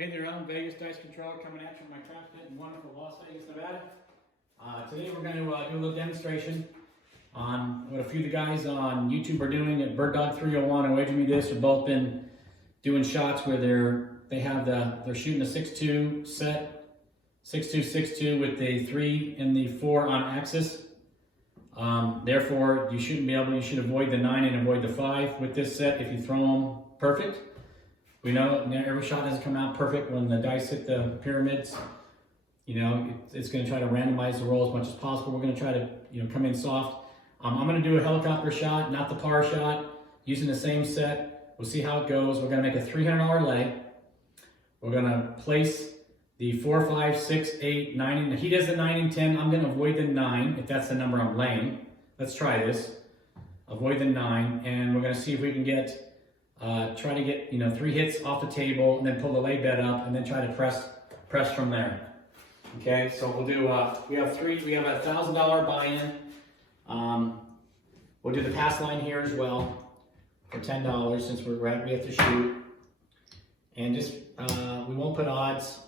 Hey there, I'm Vegas Dice Controller coming at you from my trap pit in wonderful Las Vegas, Nevada. Today we're going to do a little demonstration on what a few of the guys on YouTube are doing. At BirdDog301 and Wager Me This have both been doing shots where they're shooting a 6-2 set, 6-2-6-2 with the 3 and the 4 on axis. Therefore, you should avoid the 9 and avoid the 5 with this set if you throw them perfect. We know every shot doesn't come out perfect when the dice hit the pyramids. It's going to try to randomize the roll as much as possible. We're going to try to come in soft. I'm going to do a helicopter shot, not the par shot, using the same set. We'll see how it goes. We're going to make a $300 lay. We're going to place the 4, 5, 6, 8, 9, and he does the 9 and 10. I'm going to avoid the 9 if that's the number I'm laying. Let's try this. Avoid the 9, and we're going to see if we can get try to get 3 hits off the table, and then pull the lay bet up, and then try to press from there. Okay, so we'll do. We have a $1,000 buy-in. We'll do the pass line here as well for $10 since we have to shoot, and just we won't put odds.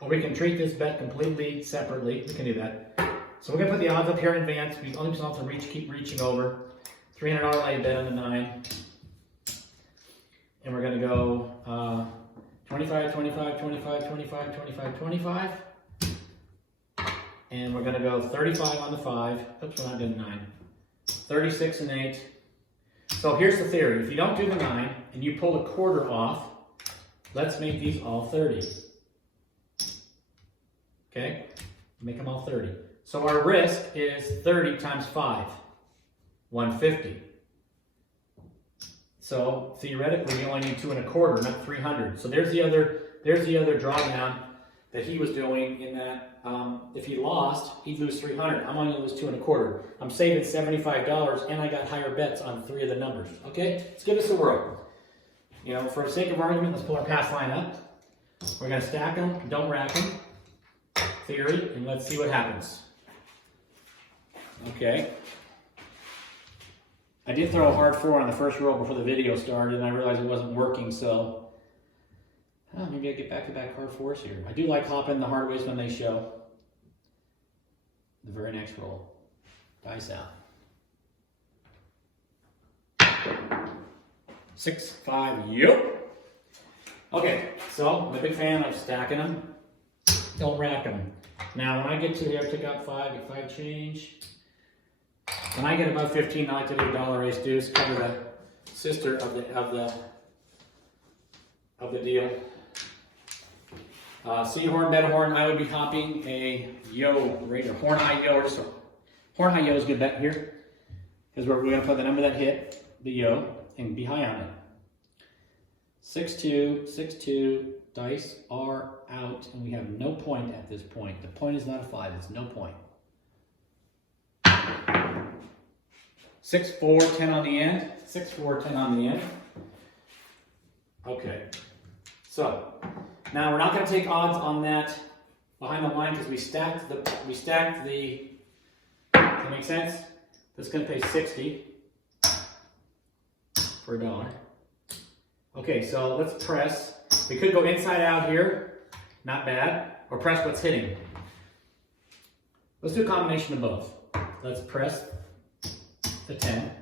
Or we can treat this bet completely separately. We can do that. So we're gonna put the odds up here in advance. We only have to keep reaching over. $300 lay bet on the 9. And we're going to go 25, 25, 25, 25, 25, 25. And we're going to go 35 on the 5. Oops, we're not doing 9. 36 and 8. So here's the theory. If you don't do the 9 and you pull a quarter off, let's make these all 30. Okay? Make them all 30. So our risk is 30 times 5. 150. So theoretically, you only need 2 1/4, not 300. So there's the other drawdown that he was doing. In that, if he lost, he'd lose 300. I'm only gonna lose 2 1/4. I'm saving $75, and I got higher bets on 3 of the numbers. Okay, let's give this a whirl. For the sake of argument, let's pull our pass line up. We're gonna stack them, don't rack them. Theory, and let's see what happens. Okay. I did throw a hard 4 on the first roll before the video started, and I realized it wasn't working, so maybe I get back-to-back hard 4s here. I do like hopping the hard ways when they show. The very next roll. Dice out. 6, 5, yep. Okay, so I'm a big fan of stacking them. Don't rack them. Now, when I get to here, I took out 5, get 5 change. When I get above 15, I like to do a dollar ace deuce, cover the sister of the deal. Seahorn, Betahorn, I would be hopping a yo right, or horn high yo, or just horn high yo is a good bet here, because we're going to put the number that hit the yo and be high on it. 6-2, 6-2, dice are out, and we have no point at this point. The point is not a 5; it's no point. 6, 4, 10 on the end. 6, 4, 10 on the end. Okay. So now we're not going to take odds on that behind the line because we stacked the. Does that make sense? That's going to pay 60 for $1. Okay, so let's press. We could go inside out here, not bad, or press what's hitting. Let's do a combination of both. Let's press the 10.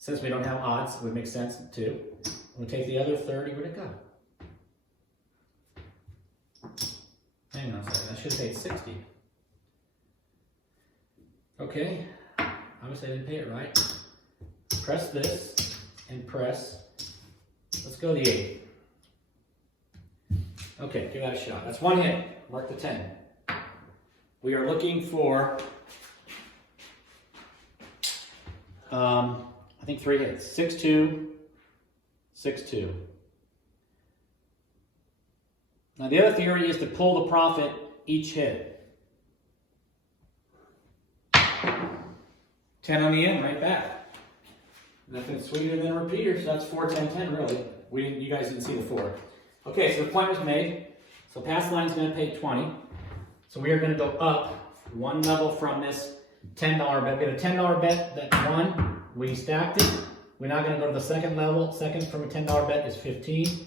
Since we don't have odds, it would make sense too. We'll take the other 30. Where'd it go? Hang on a second. I should have paid 60. Okay. Obviously, I didn't pay it right. Press this and press. Let's go the 8. Okay, give that a shot. That's 1 hit. Mark the 10. We are looking for I think 3 hits. 6-2, 6-2. Now the other theory is to pull the profit each hit. 10 on the end, right back. Nothing sweeter than a repeater, so that's 4, 10, 10 really. You guys didn't see the 4. Okay, so the point was made. So pass line is going to pay 20. So we are going to go up 1 level from this $10 bet. We had a $10 bet that won. We stacked it. We're now going to go to the second level. Second from a $10 bet is 15.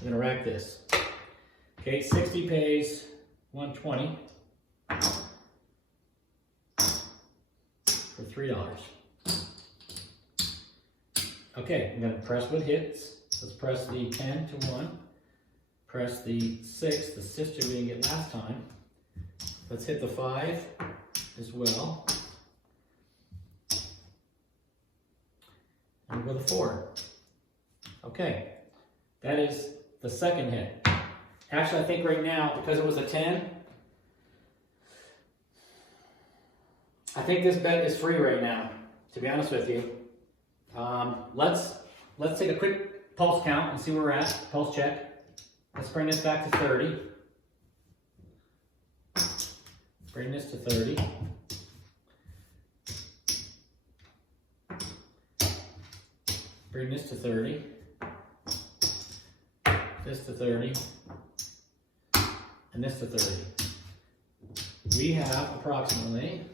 we're gonna rack this. Okay, 60 pays 120 for $3. Okay, I'm gonna press what hits. Let's press the 10 to 1. Press the 6, the sister we didn't get last time. Let's hit the 5 as well. And we'll go to 4. Okay, that is the second hit. Actually, I think right now, because it was a 10, I think this bet is free right now, to be honest with you. Let's take a quick pulse count and see where we're at. Pulse check. Let's bring this back to 30. Bring this to 30. Bring this to 30. This to 30. And this to 30. We have approximately,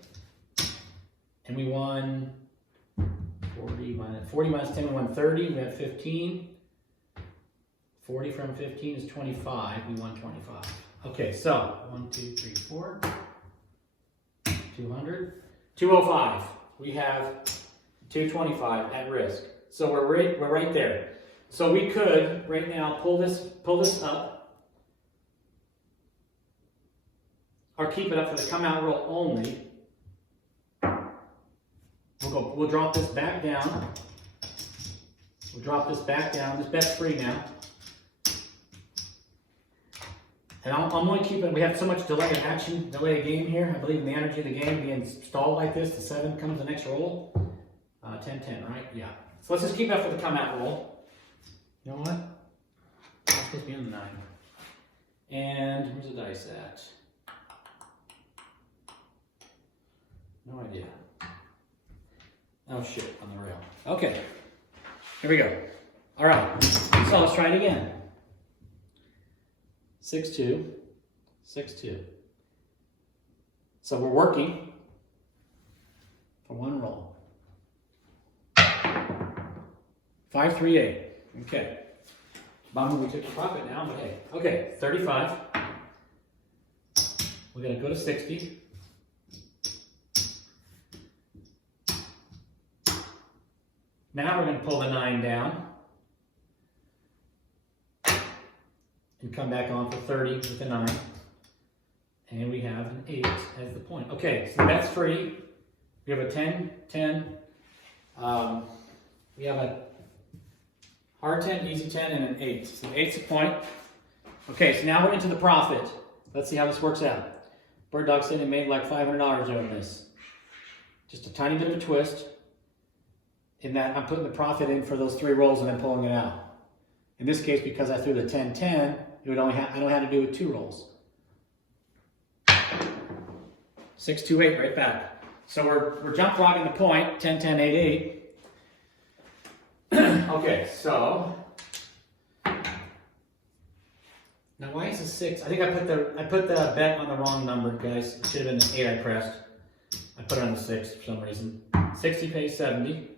and we won 40 minus 10, we won 30. We have 15. 40 from 15 is 25. We won 25. Okay, so 1, 2, 3, 4. 200. 205. We have 225 at risk. So we're right there. So we could right now pull this up, or keep it up for the come out roll only. We'll drop this back down. We'll drop this back down. This bet's free now. And I'm only keeping, we have so much delay of action, delay of game here. I believe in the energy of the game being stalled like this. The 7 comes the next roll. 10-10, right? Yeah. So let's just keep that for the come out roll. You know what? That's supposed to be on the 9. And where's the dice at? No idea. Oh shit, on the rail. Okay. Here we go. All right. So let's try it again. 6-2, 6-2. So we're working for one roll. 5-3-8. Okay. Bummer we took the profit now, but hey. Okay, 35. We're gonna go to 60. Now we're gonna pull the 9 down. And come back on for 30 with the 9. And we have an 8 as the point. Okay, so that's free. We have a 10, 10. We have a hard 10, easy 10, and an 8. So 8's the point. Okay, so now we're into the profit. Let's see how this works out. Bird Dog said they made like $500 doing this. Just a tiny bit of a twist in that I'm putting the profit in for those 3 rolls and then pulling it out. In this case, because I threw the 10, 10, it would only I don't have to do it 2 rolls. 6, 2, 8, right back. So we're jump frogging the point, 10, 10, 8, 8. Okay, so now why is it 6? I think I put the bet on the wrong number, guys. It should have been the 8 I pressed. I put it on the 6 for some reason. 60 pays 70,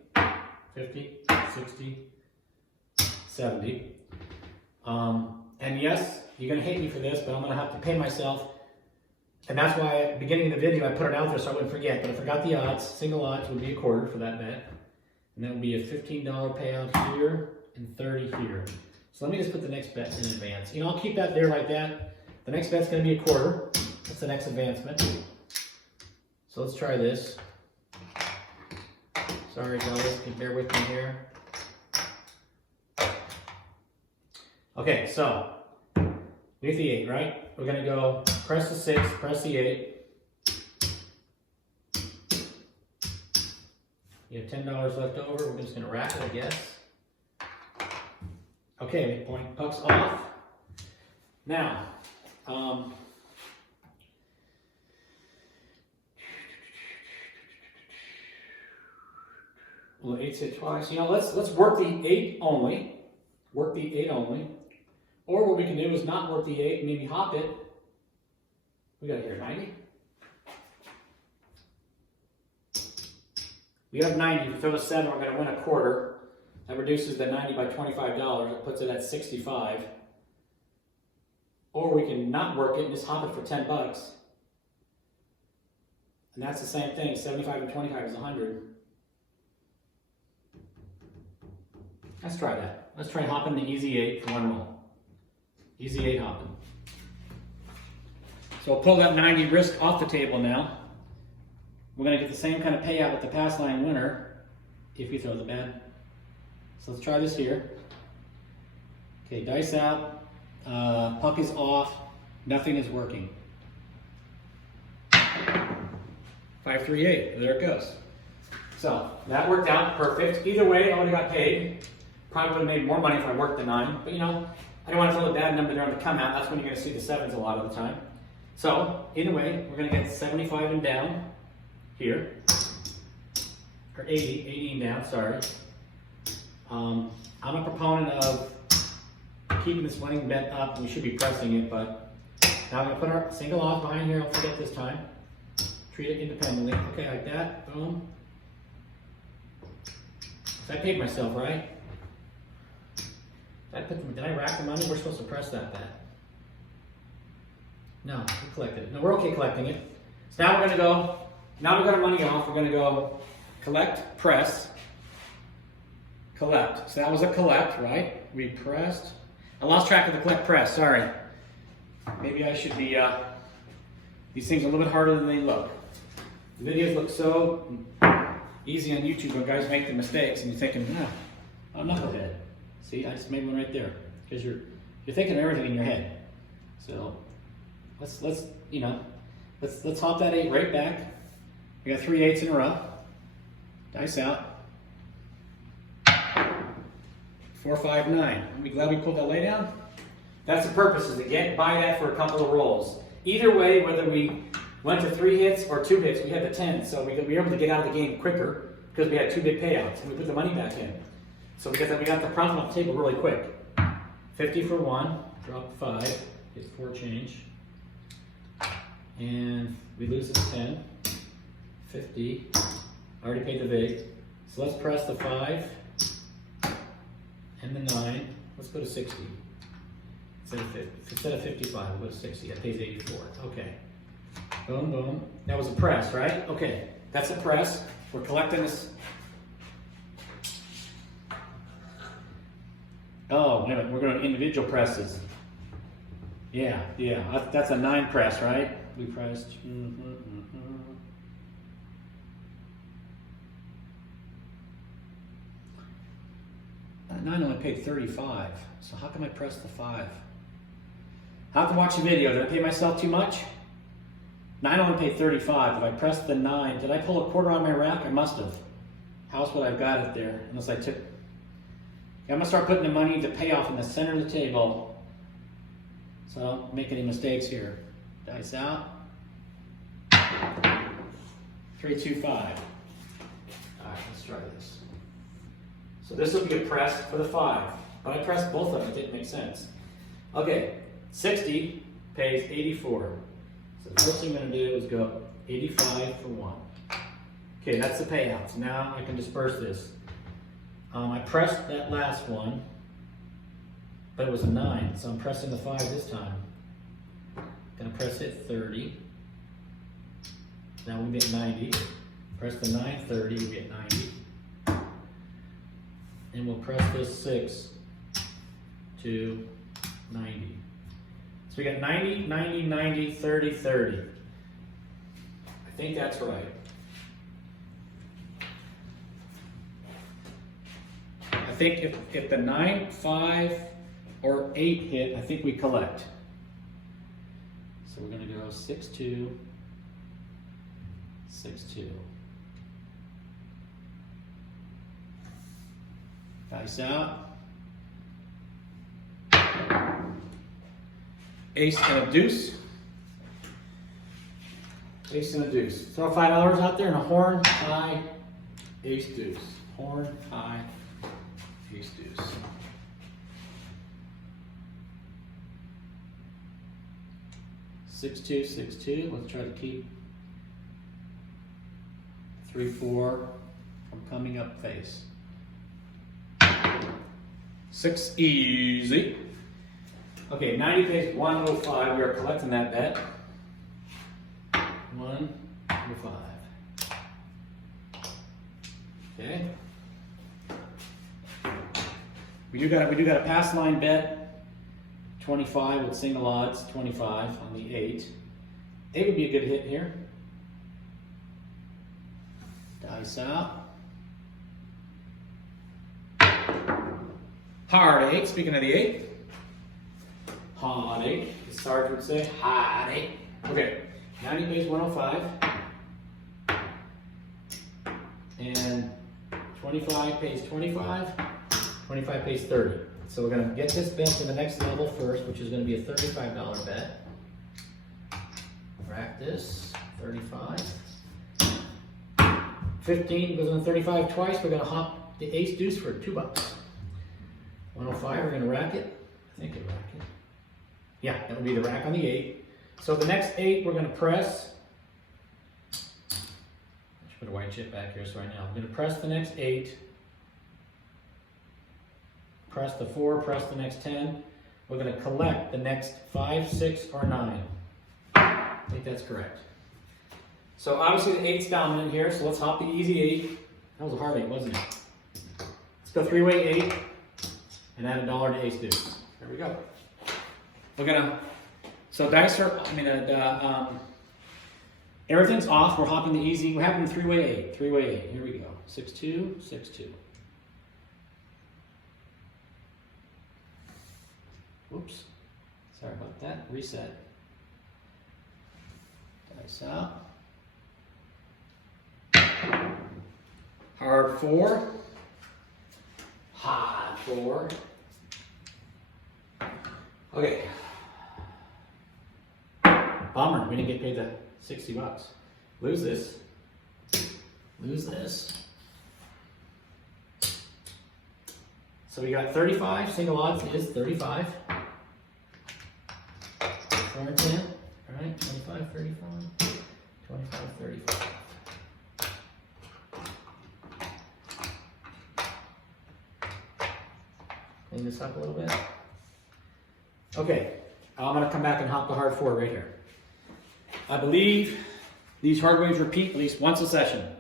50, 60, 70. And yes, you're gonna hate me for this, but I'm gonna have to pay myself. And that's why at the beginning of the video, I put it out there so I wouldn't forget. But I forgot the odds. Single odds would be a quarter for that bet. And that would be a $15 payout here and 30 here. So let me just put the next bet in advance. You know, I'll keep that there like that. The next bet's gonna be a quarter. That's the next advancement. So let's try this. Sorry, fellas, can you bear with me here? Okay, so we have the 8, right? We're gonna go press the 6, press the 8. You have $10 left over. We're just gonna rack it, I guess. Okay, point pucks off. Now, well, 8's hit twice. You know, let's work the 8 only. Work the 8 only. Or what we can do is not work the 8 and maybe hop it. We got here 90. We have 90. If we throw a 7, we're going to win a quarter. That reduces the 90 by $25. It puts it at 65. Or we can not work it and just hop it for 10 bucks. And that's the same thing, 75 and 25 is 100. Let's try that. Let's try hopping the Easy 8 for one roll. Easy 8 hopping. So we'll pull that 90 risk off the table now. We're gonna get the same kind of payout with the pass line winner if he throws a bad. So let's try this here. Okay, dice out, puck is off, nothing is working. 5, 3, 8, there it goes. So that worked out perfect. Either way, I would have got paid. Probably would have made more money if I worked the 9, but you know, I don't want to throw the bad number there on the come out. That's when you're going to see the 7s a lot of the time. So either way, we're going to get 75 and down here, or 80 and down, sorry. I'm a proponent of keeping this winning bet up. We should be pressing it, but now I'm going to put our single off behind here. Don't forget this time. Treat it independently. Okay, like that. Boom. So I paid myself, right? Did I rack the money? We're supposed to press that bet. No, we collected it. No, we're okay collecting it. So now we're going to go, now we got our money off, we're going to go collect, press, collect. So that was a collect, right? We pressed. I lost track of the collect press, sorry. Maybe I should be, these things are a little bit harder than they look. The videos look so easy on YouTube when guys make the mistakes and you're thinking, I'm knucklehead. See, I just made one right there. Because you're thinking of everything in your head. So let's hop that 8 right back. We got 3 8s in a row. Dice out. 4, 5, 9. Are we glad we pulled that lay down? That's the purpose, is to buy that for a couple of rolls. Either way, whether we went to 3 hits or 2 hits, we had the 10, so we were able to get out of the game quicker because we had 2 big payouts and we put the money back in. So we got the profit off the table really quick. 50 for 1, drop 5, get 4 change. And we lose this 10, 50, I already paid the vig. So let's press the 5 and the 9, let's go to 60. Instead of 55, we'll go to 60, that pays 84, okay. Boom, boom, that was a press, right? Okay, that's a press, we're collecting this. Oh, wait a minute, we're going to individual presses. Yeah, that's a 9 press, right? We pressed. 9 only paid 35, so how come I press the 5? I have to watch the video. Did I pay myself too much? 9 only paid 35. If I pressed the 9, did I pull a quarter on my rack? I must have. How else would I have got it there? Unless I took. I'm going to start putting the money to pay off in the center of the table so I don't make any mistakes here. Dice out. 3, 2, 5. All right, let's try this. So this will be a press for the 5, but I pressed both of them. It didn't make sense. Okay, 60 pays 84. So the first thing I'm going to do is go 85 for 1. Okay, that's the payout. So now I can disperse this. I pressed that last one, but it was a 9, so I'm pressing the 5 this time. Gonna press it 30. Now we get 90. Press the 9, 30, we get 90. And we'll press this 6 to 90. So we got 90, 90, 90, 30, 30. I think that's right. I think if the 9, 5, or 8 hit, I think we collect. So we're going to go 6, 2, 6, 2. Dice out. Ace and a deuce. Ace and a deuce. Throw $5 out there and a horn, high, ace, deuce. Horn, high, ace, deuce. Six, 2, 6, 2. Let's try to keep 3, 4 from coming up face. 6, easy. Okay, 90 pays 105. We are collecting that bet. 105. Okay. We do got a pass line bet. 25 with single odds. 25 on the 8. 8 would be a good hit here. Dice out. Hard 8. Speaking of the 8. Hard 8. The Sarge would say hard 8. Okay. 90 pays 105. And 25 pays 25. 25 pays 30. So we're going to get this bet to the next level first, which is going to be a $35 bet. Rack this. 35. 15 goes on 35 twice. We're going to hop the ace deuce for $2. 105, we're going to rack it. I think it rack it. Yeah, that would be the rack on the 8. So the next 8 we're going to press. I should put a white chip back here so right now. We're going to press the next 8. Press the 4, press the next 10. We're going to collect the next 5, 6, or 9. I think that's correct. So obviously the 8's dominant here, so let's hop the easy 8. That was a hard 8, wasn't it? Let's go 3-way 8 and add $1 to ace deuce. There we go. We're gonna, so dice are, everything's off. We're hopping the easy. We're having 3-way 8, 3-way 8. Here we go. 6-2, 6-2. Whoops. Sorry about that. Reset. Dice out. Hard 4. Hard 4. Okay. Bummer, we didn't get paid the $60. Lose this. Lose this. So we got 35. Single odds is 35. 4 and 10. All right, 25, 35. 25, 35. Clean this up a little bit. Okay, I'm going to come back and hop the hard 4 right here. I believe these hard waves repeat at least once a session.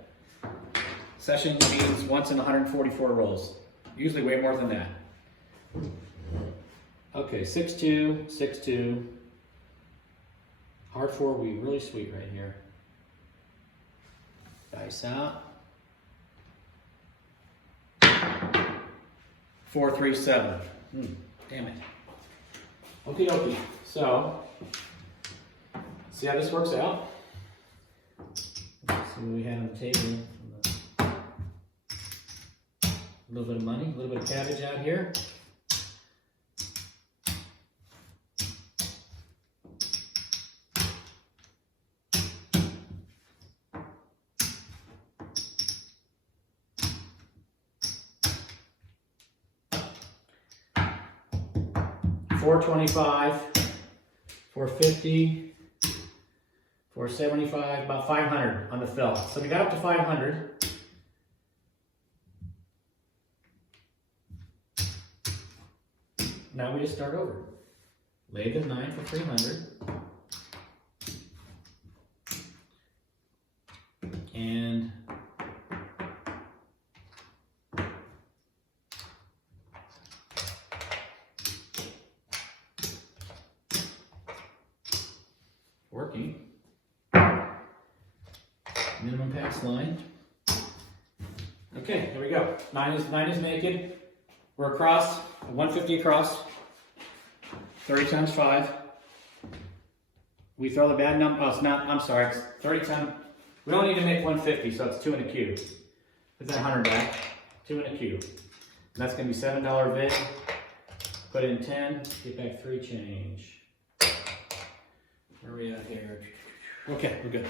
Session means once in 144 rolls. Usually way more than that. Okay, 6-2, 6-2. Hard 4 will be really sweet right here. Dice out. 4, 3, 7. Damn it. Okie dokie. So, see how this works out. Let's see what we had on the table. A little bit of money, a little bit of cabbage out here. $425, $450, $475, about $500 on the fill. So we got up to $500. Now we just start over. Lay the 9 for $300. And working. Minimum pass line. Okay, here we go. 9 is naked. We're across, 150 across. 30 times 5. We throw the bad number. Oh, it's not. I'm sorry. It's 30 times. We don't need to make 150, so it's 2 and a cube. Put that 100 back. 2 and a cube. And that's going to be $7 vid. Put in 10. Get back 3 change. Where are we at here? Okay, we're good.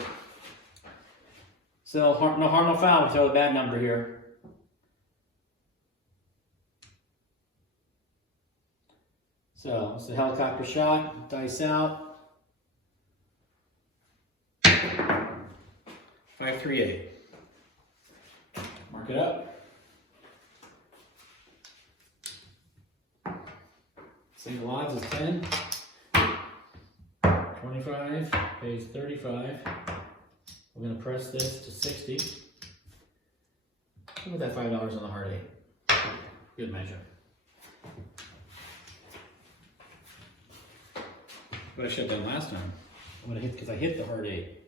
So no harm, no foul. We throw the bad number here. So it's a helicopter shot. Dice out. 538. Mark it up. Single odds is 10. 25 pays 35. We're going to press this to 60. Look at that $5 on the hard 8. Good measure. What I should have done last time. I'm going to hit, because I hit the hard 8.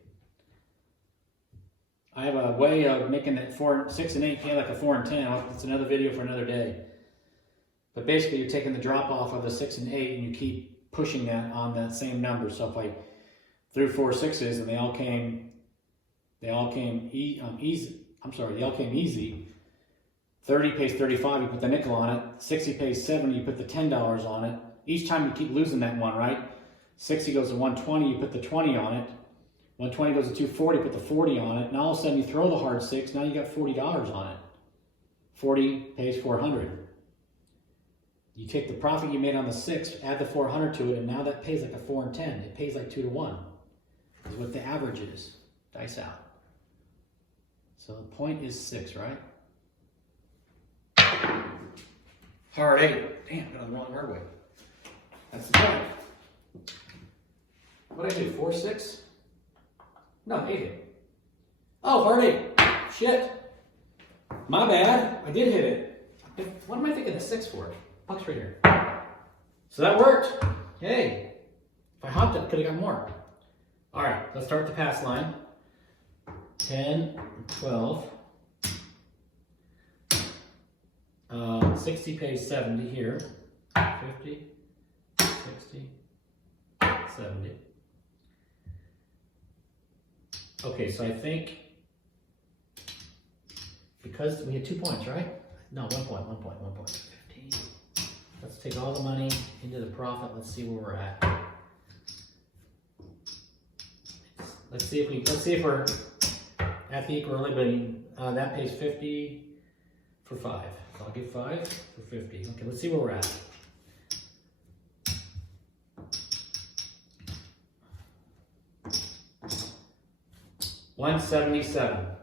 I have a way of making that 4, 6, and 8 pay like a 4 and 10. It's another video for another day. But basically, you're taking the drop off of the 6 and 8, and you keep pushing that on that same number. So if I threw 4 6s and they all came easy. 30 pays 35, you put the nickel on it. 60 pays 70, you put the $10 on it. Each time you keep losing that one, right? 60 goes to 120, you put the 20 on it. 120 goes to 240, put the 40 on it. Now all of a sudden you throw the hard 6, now you got $40 on it. 40 pays 400. You take the profit you made on the 6, add the 400 to it, and now that pays like a 4 and 10. It pays like 2 to 1. Is what the average is. Dice out. So the point is 6, right? Hard 8. Damn, got on the wrong hard way. That's the point. What did I do? 4 6? No, 8 hit. Oh, hard 8. Shit. My bad. I did hit it. What am I thinking the 6 for? Puck's right here. So that worked. Hey. If I hopped it, could have got more. Alright, let's start the pass line. 10, 12. 60 pays 70 here. 50, 60, 70. Okay, so I think because we had 2 points, right? No, 1 point. 15. Let's take all the money into the profit. Let's see where we're at. Let's see if we're at the equilibrium. That pays 50 for 5. So I'll give 5 for 50. Okay, let's see where we're at. $177.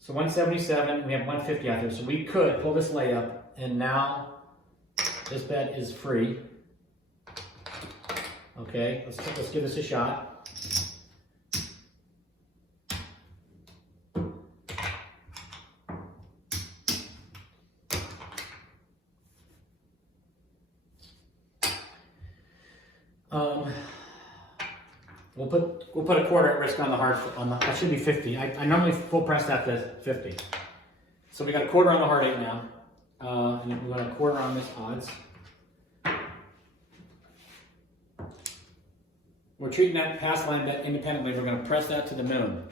So 177, we have 150 out there. So we could pull this layup, and now this bet is free. Okay, let's give this a shot. We'll put a quarter at risk on the hard. That should be 50. I normally full press that to 50. So we got a quarter on the hard 8 now, and then we got a quarter on this odds. We're treating that pass line bet independently. We're going to press that to the moon.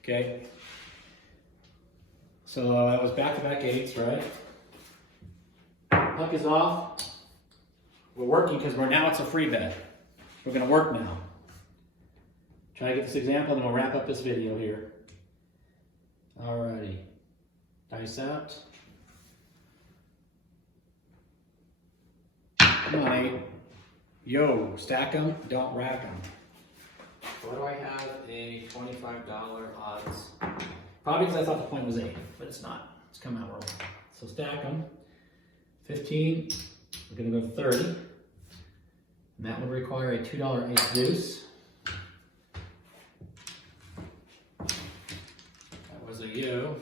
Okay. So that was back-to-back 8s, right? Puck is off. We're working because now it's a free bet. We're going to work now. Try to get this example, and then we'll wrap up this video here. Alrighty. Dice out. Come on, 8. Yo, stack them, don't rack them. Why do I have a $25 odds? Probably because I thought the point was 8, but it's not. It's come out wrong. So stack them. 15. We're going to go 30. And that would require a $2 8 deuce. That was a U.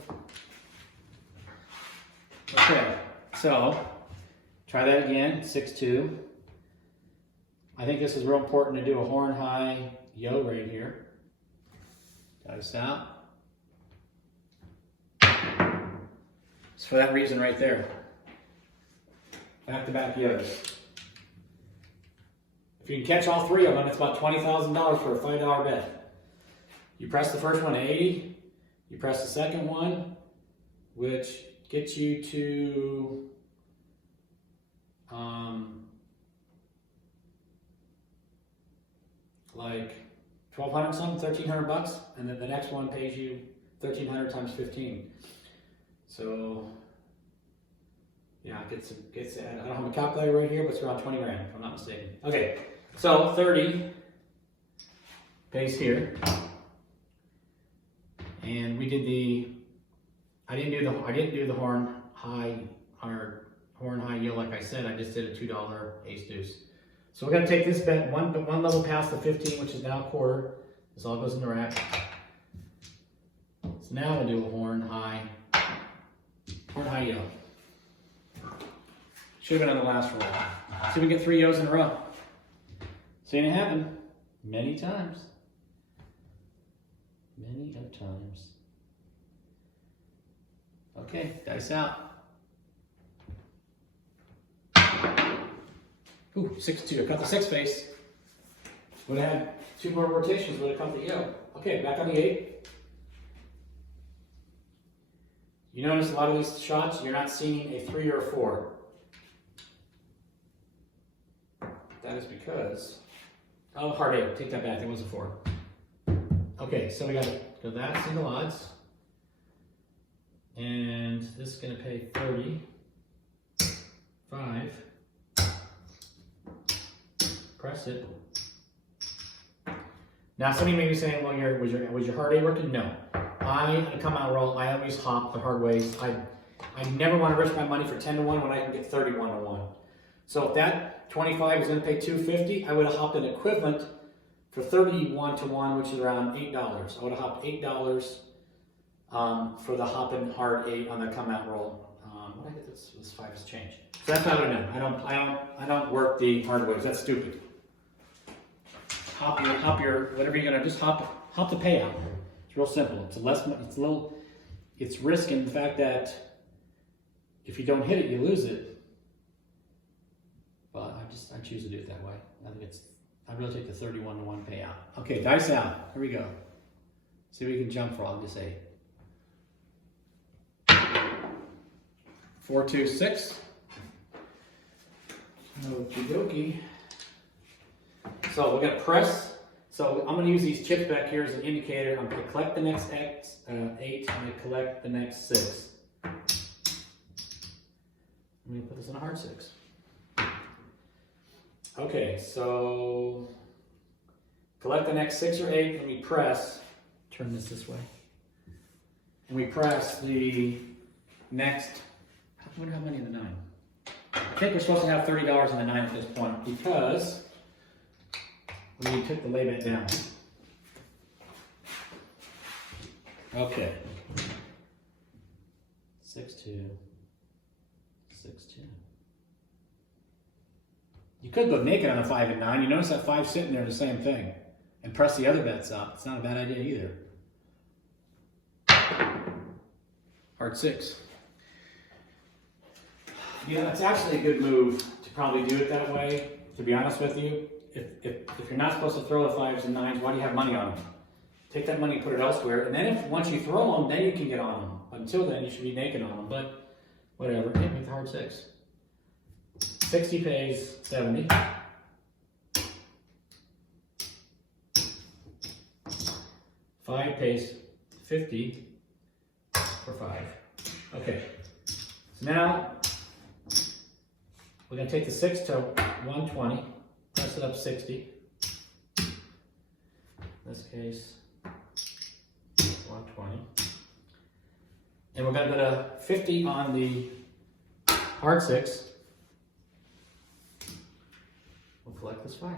Okay, so try that again. 6-2. I think this is real important to do a horn high yo right here. Dice out. It's for that reason right there. Back-to-back yos. If you can catch all 3 of them, it's about $20,000 for a $5 bet. You press the first one to 80. You press the second one, which gets you to like 1,200 something, 1,300 bucks, and then the next one pays you 1,300 times 15. So yeah, it gets. I don't have a calculator right here, but it's around 20 grand, if I'm not mistaken. Okay, so 30 pays here, and we did the. I didn't do the horn high hard horn high yo. Like I said, I just did a $2 ace deuce. So we're gonna take this bet one level past the 15, which is now a quarter. This all goes in the rack. So now we'll do a horn high yo. Should have been on the last roll. See if we get 3 yos in a row. Seen it happen many times. Many of times. Okay, dice out. Ooh, 6-2. I cut the 6 face. Would have had 2 more rotations, would have cut the yo. Okay, back on the 8. You notice a lot of these shots, you're not seeing a 3 or a 4. That is because, oh, hard 8. Take that back. It was a 4. Okay, so we got to go that single odds. And this is going to pay 35. Press it. Now somebody may be saying, well, was your hard 8 working? No. On a come out roll, I always hop the hard ways. I never want to risk my money for 10 to 1 when I can get 31 to 1. So if that 25 was going to pay 250, I would have hopped an equivalent for 31 to 1, which is around $8. I would have hopped $8 for the hopping hard 8 on the come out roll. What did I get this 5 has changed. So that's how I know. I don't work the hard ways. That's stupid. Hop your whatever you're gonna just hop the payout. It's real simple. It's risking the fact that if you don't hit it, you lose it. But I choose to do it that way. I'd really take the 31 to 1 payout. Okay, dice out. Here we go. See if we can jump frog this 8. 4, 2, 6. Okie dokie. So we're going to press. So I'm going to use these chips back here as an indicator. I'm going to collect the next 8. I'm going to collect the next 6. I'm going to put this in a hard 6. Okay, so collect the next 6 or 8, and we press. Turn this way. And we press the next. I wonder how many in the 9. I think we're supposed to have $30 in the 9 at this point because we took the layback down. Okay. 6-2. 6-2. You could go naked on a 5 and 9. You notice that 5 sitting there, the same thing, and press the other bets up. It's not a bad idea either. Hard 6. Yeah, it's actually a good move to probably do it that way, to be honest with you. If you're not supposed to throw the 5s and 9s, why do you have money on them? Take that money and put it elsewhere, and then once you throw them, then you can get on them. Until then, you should be naked on them, but whatever. Hit me with hard 6. 60 pays 70. 5 pays 50 for 5. Okay, so now we're going to take the 6 to 120, press it up 60. In this case, 120. And we're going to go to 50 on the hard 6. We'll collect this 5.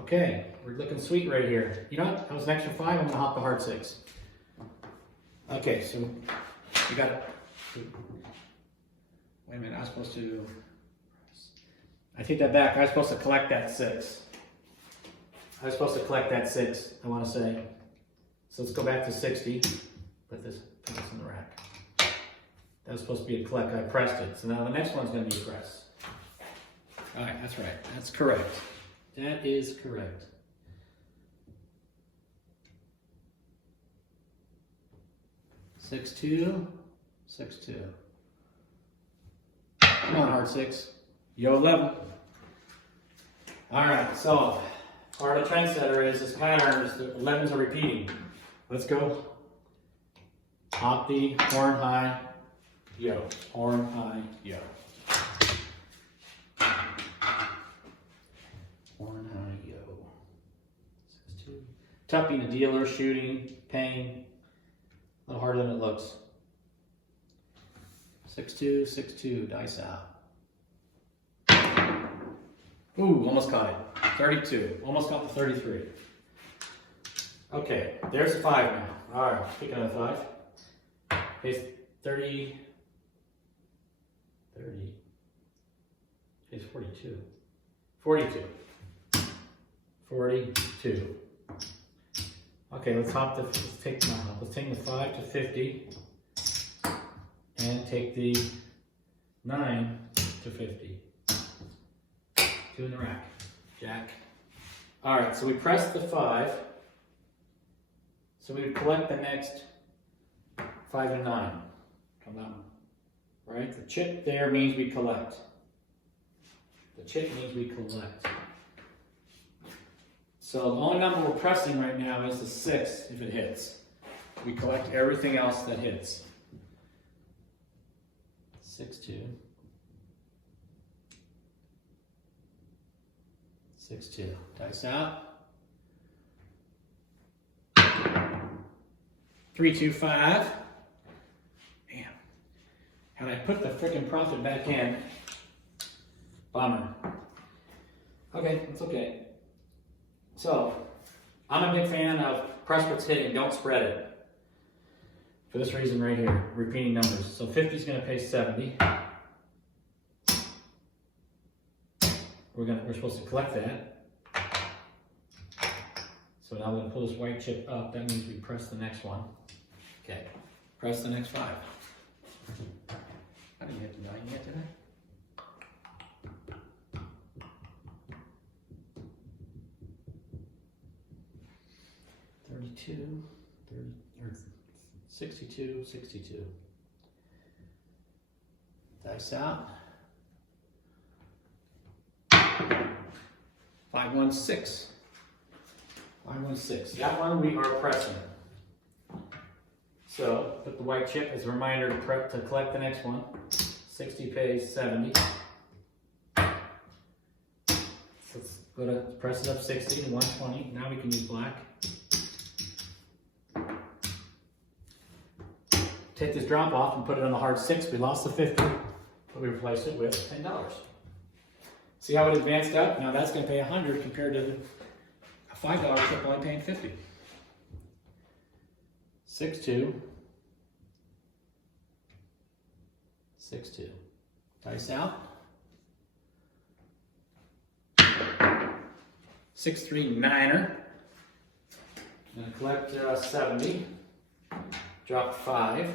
Okay, we're looking sweet right here. You know what? That was an extra 5. I'm going to hop the hard 6. Okay, so we got. Wait a minute, I was supposed to. I take that back. I was supposed to collect that 6. I was supposed to collect that 6, I want to say. So let's go back to 60. Put this in the rack. That was supposed to be a collect. I pressed it. So now the next one's going to be a press. All right, that's right. That's correct. That is correct. 6-2, 6-2. Come on, hard 6. Yo, 11. All right, so part of the trendsetter is this pattern is the 11s are repeating. Let's go. Hop the horn high, yo. Horn high, yo. Horn high, yo. 6-2. Tough being a dealer, shooting, paying. A little harder than it looks. 6-2, 6-2, dice out. Ooh, almost caught it. 32, almost got the 33. Okay, there's a 5 now. All right, pick another 5. Pays 30, pays 42. 42. 42. Okay, let's take the 5 to 50 and take the 9 to 50. 2 in the rack. Jack. All right, so we press the 5. So we would collect the next 5 and 9. Come down. Right? The chip there means we collect. The chip means we collect. So the only number we're pressing right now is the 6 if it hits. We collect everything else that hits. 6-2. 6-2. Dice out. 3-2-5. Damn. Had I put the frickin' profit back in? Bummer. Okay, it's okay. So, I'm a big fan of press what's hitting, don't spread it. For this reason right here, repeating numbers. So 50 is going to pay 70. We're supposed to collect that. So now we're going to pull this white chip up. That means we press the next one. Okay, press the next 5. How do you hit the 9 yet today? Or 62, 62. Dice out. 516. 516. That one we are pressing. So put the white chip as a reminder to collect the next one. 60 pays 70. So let's go to press it up 60 to 120. Now we can use black. Take this drop off and put it on the hard 6. We lost the 50, but we replaced it with $10. See how it advanced up? Now that's going to pay 100 compared to a $5 chip only paying 50. 6-2. 6-2. Dice out. 6-3-9er. I'm going to collect 70. Drop 5.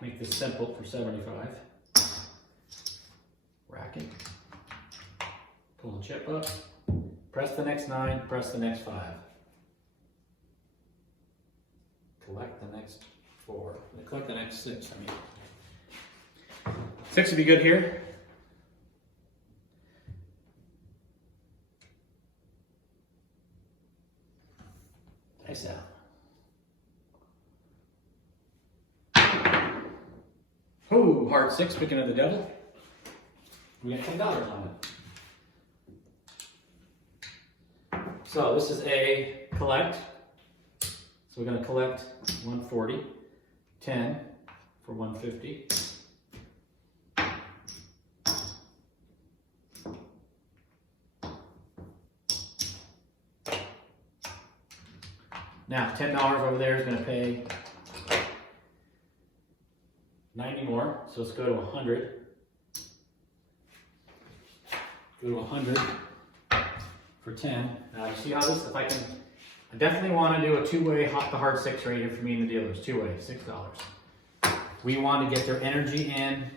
Make this simple for 75. Rack it. Pull the chip up. Press the next 9. Press the next 5. Collect the next 4. Collect the next 6. 6 would be good here. Dice out. Oh, hard 6, picking up the devil. We got $10 on it. So this is a collect. So we're going to collect 140, 10 for 150. Now $10 over there is going to pay 90 more, so let's go to 100. Go to 100 for 10. Now you see how this, if I can, I definitely want to do a two-way hot to hard 6 right here for me and the dealers. Two-way, $6. We want to get their energy in.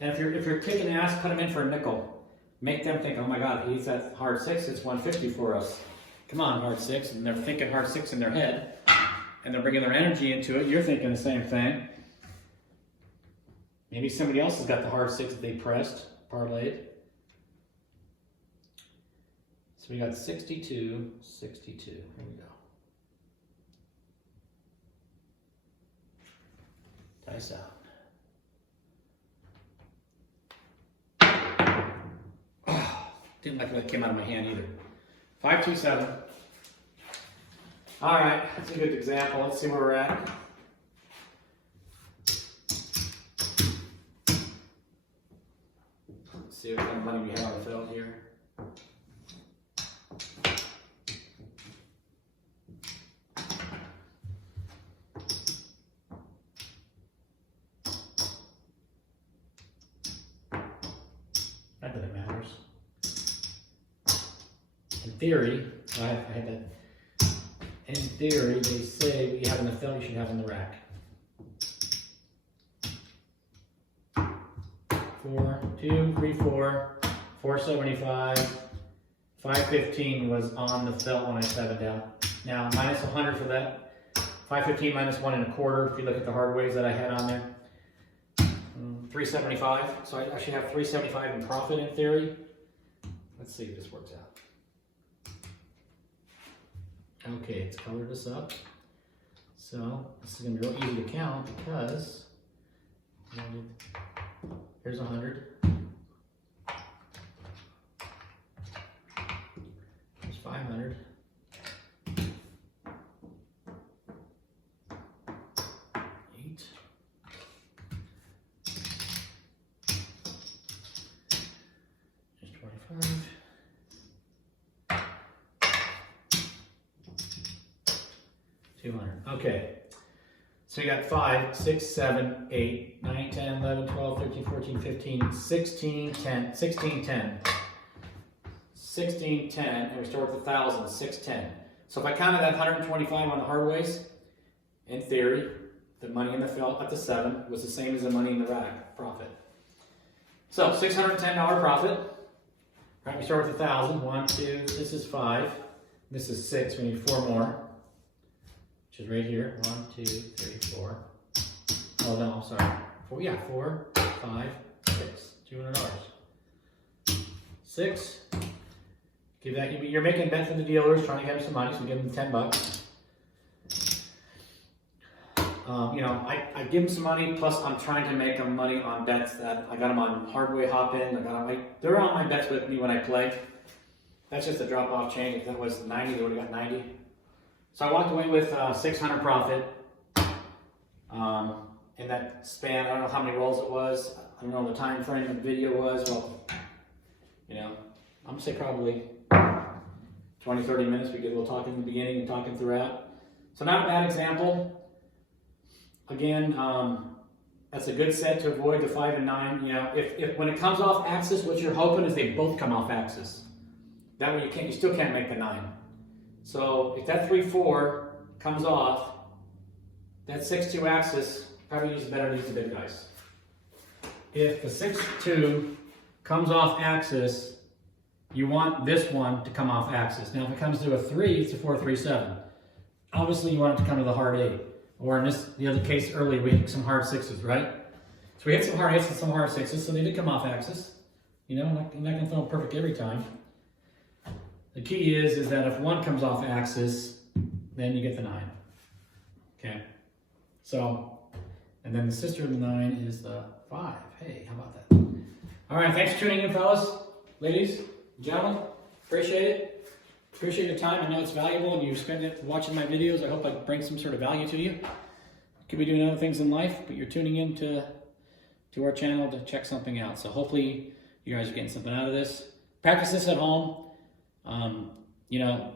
And if you're kicking ass, put them in for a nickel. Make them think, oh my God, he's at hard 6, it's 150 for us. Come on, hard 6. And they're thinking hard 6 in their head. And they're bringing their energy into it. You're thinking the same thing. Maybe somebody else has got the hard 6 that they pressed, parlayed. So we got 62, 62. Here we go. Dice out. Oh, didn't like what came out of my hand either. 527. All right, that's a good example. Let's see where we're at. Let's see what kind of money we have on the field here. Not that it matters. In theory, I had that. In theory, they say what you have in the field, you should have in the rack. 4, 2, 3, 4, 475, 515 was on the felt when I set it down. Now, minus 100 for that. 515 minus 1 1/4, if you look at the hard ways that I had on there. 375, so I should have 375 in profit in theory. Let's see if this works out. Okay, it's colored us up. So this is gonna be real easy to count because here's 100. Here's 500. There's 25. Okay, so you got 5, 6, 7, 8, 9, 10, 11, 12, 13, 14, 15, 16, 10, 16, 10. 16, 10, and we start with 1,000, 6, 10. So if I counted that 125 on the hard ways, in theory, the money in the felt at the 7 was the same as the money in the rack profit. So $610 profit. Right, we start with 1,000. 1, 2, this is 5. This is 6. We need 4 more. Which is right here. 1, 2, 3, 4. Oh no, I'm sorry. 4, yeah, 4, 5, 6. $200. 6. Give that. You're making a bet for the dealers, trying to get them some money, so give them $10. You know, I give them some money. Plus, I'm trying to make them money on bets that I got them on hardway hop in. I got them. They're on my bets with me when I play. That's just a drop off chain. If that was 90, they would have got 90. So I walked away with 600 profit in that span. I don't know how many rolls it was. I don't know the time frame of the video was. Well, you know, I'm gonna say probably 20, 30 minutes. We did a little talking in the beginning and talking throughout. So not a bad example. Again, that's a good set to avoid the 5 and 9. You know, if when it comes off axis, what you're hoping is they both come off axis. That way you still can't make the 9. So if that 3-4 comes off, that 6-2 axis probably uses better to use the big dice. If the 6-2 comes off axis, you want this one to come off axis. Now if it comes to a 3, it's a 4-3-7. Obviously you want it to come to the hard 8. Or in the other case earlier, we hit some hard 6s, right? So we hit some hard 8s and some hard 6s, so they did come off axis. You know, I'm not going to throw them perfect every time. The key is that if one comes off axis, then you get the 9. Okay? So, and then the sister of the 9 is the 5. Hey, how about that? All right, thanks for tuning in, fellas, ladies, gentlemen. Appreciate it. Appreciate your time. I know it's valuable and you spend it watching my videos. I hope I bring some sort of value to you. Could be doing other things in life, but you're tuning in to our channel to check something out. So hopefully you guys are getting something out of this. Practice this at home. You know,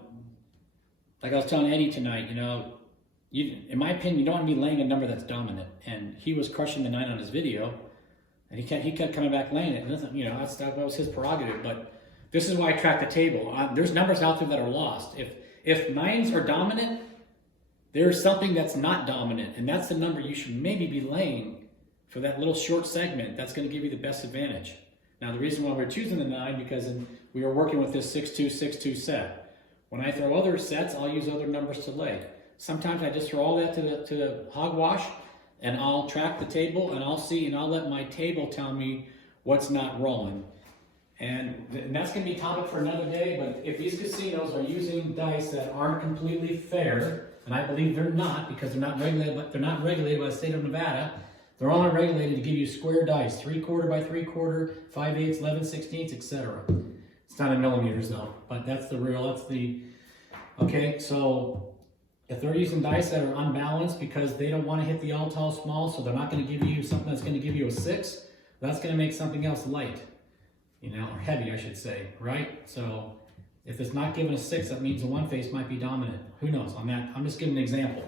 like I was telling Eddie tonight, you know, in my opinion, you don't want to be laying a number that's dominant. And he was crushing the 9 on his video, and he kept coming back laying it. And, you know, that was his prerogative. But this is why I track the table. There's numbers out there that are lost. If 9s are dominant, there's something that's not dominant, and that's the number you should maybe be laying for that little short segment. That's going to give you the best advantage. Now, the reason why we're choosing the 9 because we are working with this 6-2, 6-2 set. When I throw other sets, I'll use other numbers to lay. Sometimes I just throw all that to the hogwash, and I'll track the table, and I'll see, and I'll let my table tell me what's not rolling. And that's going to be a topic for another day, but if these casinos are using dice that aren't completely fair, and I believe they're not because they're not regulated by the state of Nevada, they're only regulated to give you square dice, 3/4 by 3/4, 5/8, 11/16, etc. It's not in millimeters though, but that's the real, okay, so if they're using dice that are unbalanced because they don't want to hit the all tall small, so they're not going to give you something that's going to give you a 6, that's going to make something else light. you know, or heavy, I should say, right? So if it's not given a 6, that means the one face might be dominant. Who knows on that? I'm just giving an example.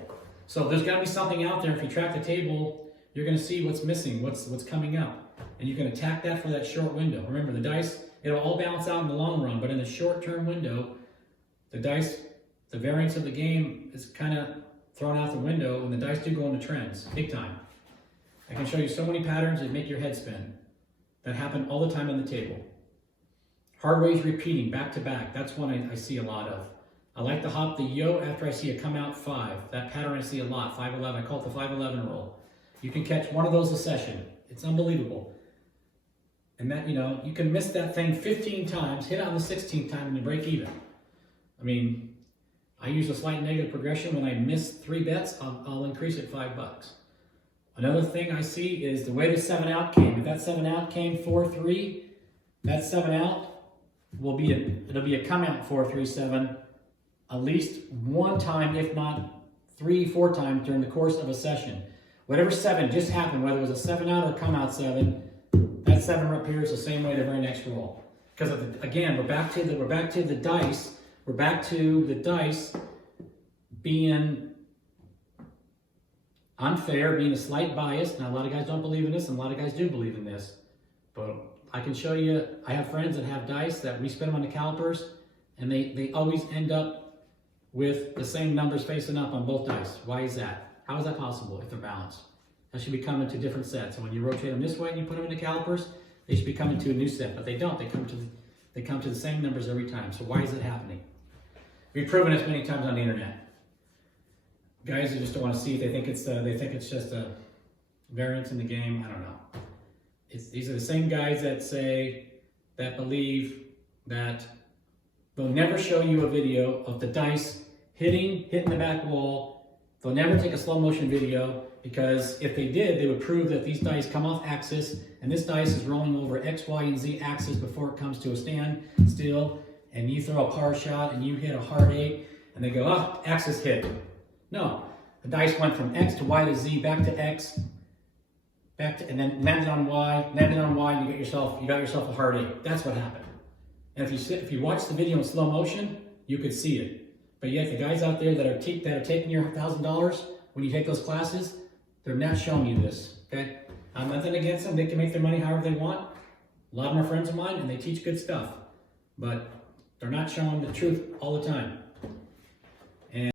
So there's got to be something out there. If you track the table, you're going to see what's missing, what's coming up. And you can attack that for that short window. Remember, the dice, it'll all balance out in the long run, but in the short-term window, the dice, the variance of the game is kind of thrown out the window, and the dice do go into trends, big time. I can show you so many patterns that make your head spin. That happen all the time on the table. Hard ways repeating back to back. That's one I see a lot of. I like to hop the yo after I see a come out 5. That pattern I see a lot, 5-11. I call it the 5-11 rule. You can catch one of those a session. It's unbelievable. And that, you know, you can miss that thing 15 times, hit it on the 16th time, and you break even. I mean, I use a slight negative progression. When I miss 3 bets, I'll increase it $5. Another thing I see is the way the 7 out came. If that 7 out came 4-3, that 7 out will be it'll be a come out 4-3-7 at least one time, if not 3-4 times during the course of a session. Whatever 7 just happened, whether it was a 7 out or a come out 7, that 7 appears the same way the very next roll. Because again, we're back to the dice. We're back to the dice being unfair, being a slight bias. Now, a lot of guys don't believe in this, and a lot of guys do believe in this. But I can show you, I have friends that have dice that we spin them on the calipers, and they always end up with the same numbers facing up on both dice. Why is that? How is that possible if they're balanced? That should be coming to different sets. So when you rotate them this way and you put them in the calipers, they should be coming to a new set, but they don't. They come to the same numbers every time. So why is it happening? We've proven this many times on the internet. Guys who just don't want to see it, they think it's just a variance in the game. I don't know. These are the same guys that believe that they'll never show you a video of the dice hitting the back wall. They'll never take a slow motion video, because if they did, they would prove that these dice come off axis and this dice is rolling over X, Y, and Z axis before it comes to a standstill, and you throw a par shot and you hit a hard 8 and they go, ah, axis hit. No, the dice went from X to Y to Z, back to X, and then landed on Y, and you got yourself a hard 8. That's what happened. And if you watch the video in slow motion, you could see it. But yet the guys out there that are taking your $1,000 when you take those classes, they're not showing you this. Okay, I'm nothing against them. They can make their money however they want. A lot of them are friends of mine, and they teach good stuff. But they're not showing the truth all the time.